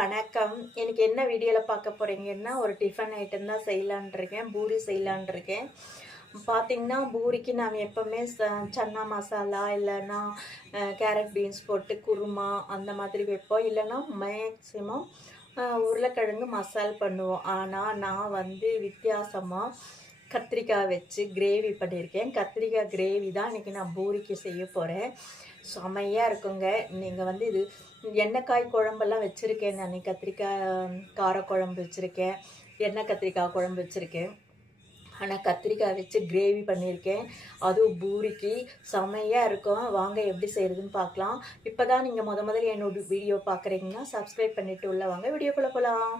வணக்கம். எனக்கு என்ன வீடியோவில் பார்க்க போகிறீங்கன்னா, ஒரு டிஃபன் ஐட்டம் தான் செய்யலான்னு இருக்கேன். பூரி செய்யலான்னு இருக்கேன். பார்த்தீங்கன்னா, பூரிக்கு நான் எப்போவுமே சன்னா மசாலா இல்லைன்னா கேரட் பீன்ஸ் போட்டு குருமா அந்த மாதிரி வைப்போம். இல்லைன்னா மேக்ஸிமம் உருளைக்கிழங்கு மசால் பண்ணுவோம். ஆனால் நான் வித்தியாசமாக கத்திரிக்காய் வச்சு கிரேவி பண்ணியிருக்கேன். கத்திரிக்காய் கிரேவி தான் இன்றைக்கி நான் பூரிக்கு செய்ய போகிறேன். செமையாக இருக்குங்க. நீங்கள் இது எண்ணெய்க்காய் குழம்பெல்லாம் வச்சுருக்கேன். நான் கத்திரிக்காய் காரக்குழம்பு வச்சுருக்கேன், எண்ணெய் கத்திரிக்காய் குழம்பு வச்சுருக்கேன். ஆனால் கத்திரிக்காய் வச்சு கிரேவி பண்ணியிருக்கேன். அதுவும் பூரிக்கு செமையாக இருக்கும். வாங்க எப்படி செய்கிறதுன்னு பார்க்கலாம். இப்போ தான் நீங்கள் முதல்ல என்னோட வீடியோ பார்க்குறீங்கன்னா சப்ஸ்கிரைப் பண்ணிவிட்டு உள்ள வாங்க, வீடியோக்குள்ளே போகலாம்.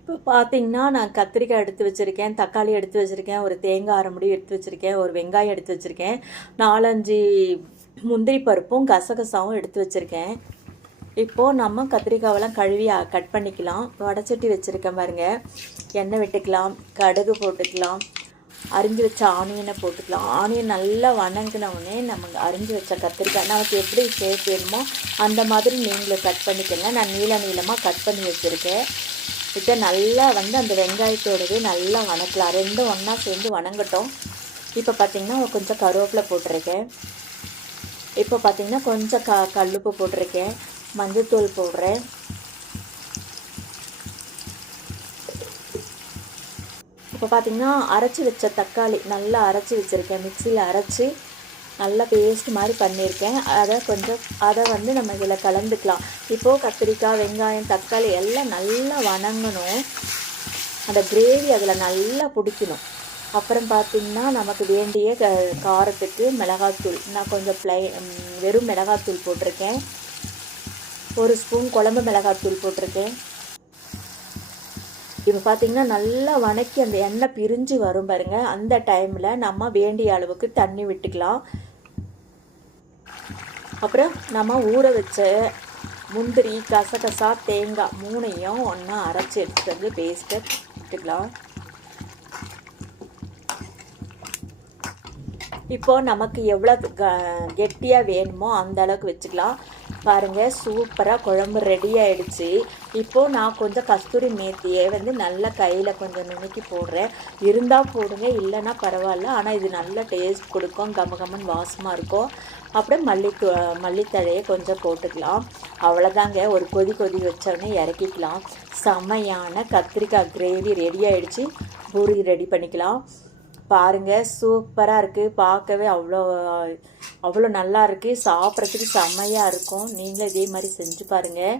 இப்போ பார்த்தீங்கன்னா, நான் கத்திரிக்காய் எடுத்து வச்சுருக்கேன், தக்காளி எடுத்து வச்சுருக்கேன், ஒரு தேங்காய் அரை முடி எடுத்து வச்சுருக்கேன், ஒரு வெங்காயம் எடுத்து வச்சுருக்கேன், 4-5 முந்திரி பருப்பும் கசகசாவும் எடுத்து வச்சுருக்கேன். இப்போது நம்ம கத்திரிக்காவெல்லாம் கழுவி கட் பண்ணிக்கலாம். வடைச்சட்டி வச்சுருக்கேன் பாருங்கள். எண்ணெய் விட்டுக்கலாம், கடுகு போட்டுக்கலாம், அரிஞ்சு வச்ச ஆனியனை போட்டுக்கலாம். ஆனியன் நல்லா வணங்கினவுடனே நம்ம அரிஞ்சு வச்ச கத்திரிக்காய் நமக்கு எப்படி ஷேப் வேணுமோ அந்த மாதிரி நீங்களும் கட் பண்ணிக்கோங்க. நான் நீளமாக கட் பண்ணி வச்சுருக்கேன். இதை நல்லா அந்த வெங்காயத்தோடவே நல்லா வணக்கலாம். ரெண்டும் ஒன்றா சேர்ந்து வணங்கட்டும். இப்போ பார்த்திங்கன்னா கொஞ்சம் கருவேப்பிலை போட்டிருக்கேன். இப்போ பார்த்திங்கன்னா கொஞ்சம் கல்லுப்பு போட்டிருக்கேன், மஞ்சள்தூள் போடுறேன். இப்போ பார்த்திங்கன்னா அரைச்சி வச்ச தக்காளி நல்லா அரைச்சி வச்சுருக்கேன். மிக்சியில் அரைச்சி நல்லா பேஸ்ட் மாதிரி பண்ணியிருக்கேன். அதை நம்ம இதில் கலந்துக்கலாம். இப்போது கத்திரிக்காய், வெங்காயம், தக்காளி எல்லாம் நல்லா வணங்கணும். அந்த கிரேவி அதில் நல்லா பிடிக்கணும். அப்புறம் பார்த்திங்கன்னா நமக்கு வேண்டிய காரத்துக்கு மிளகாத்தூள் நான் கொஞ்சம் வெறும் மிளகாத்தூள் போட்டிருக்கேன். 1 ஸ்பூன் குழம்பு மிளகாத்தூள் போட்டிருக்கேன். இப்போ பார்த்திங்கன்னா நல்லா வணக்கி அந்த எண்ணெய் பிரிஞ்சு வரும் பாருங்கள். அந்த டைமில் நம்ம வேண்டிய அளவுக்கு தண்ணி விட்டுக்கலாம். அப்புறம் நம்ம ஊற வச்ச முந்திரி, கசகசா, தேங்காய் 3ஐயும் ஒன்றா அரைச்சி எடுத்துட்டு பேஸ்ட்டை விட்டுக்கலாம். இப்போது நமக்கு எவ்வளோ கெட்டியாக வேணுமோ அந்த அளவுக்கு வச்சுக்கலாம். பாருங்கள், சூப்பராக குழம்பு ரெடி ஆகிடுச்சு. இப்போது நான் கொஞ்சம் கஸ்தூரி மேத்தியை நல்லா கையில் கொஞ்சம் நுணுக்கி போடுறேன். இருந்தால் போடுங்க, இல்லைன்னா பரவாயில்ல. ஆனால் இது நல்ல டேஸ்ட் கொடுக்கும், கமகமன் வாசமாக இருக்கும். அப்புறம் மல்லித்தழையை கொஞ்சம் போட்டுக்கலாம். அவ்வளோதாங்க. ஒரு கொதி வச்சோடனே இறக்கிக்கலாம். செமையான கத்திரிக்காய் கிரேவி ரெடி ஆகிடுச்சு. பூரி ரெடி பண்ணிக்கலாம். பாருங்கள், சூப்பராக இருக்குது. பார்க்கவே அவ்வளோ நல்லா இருக்குது. சாப்பிட்றதுக்கு செம்மையாக இருக்கும். நீங்களும் இதே மாதிரி செஞ்சு பாருங்கள்.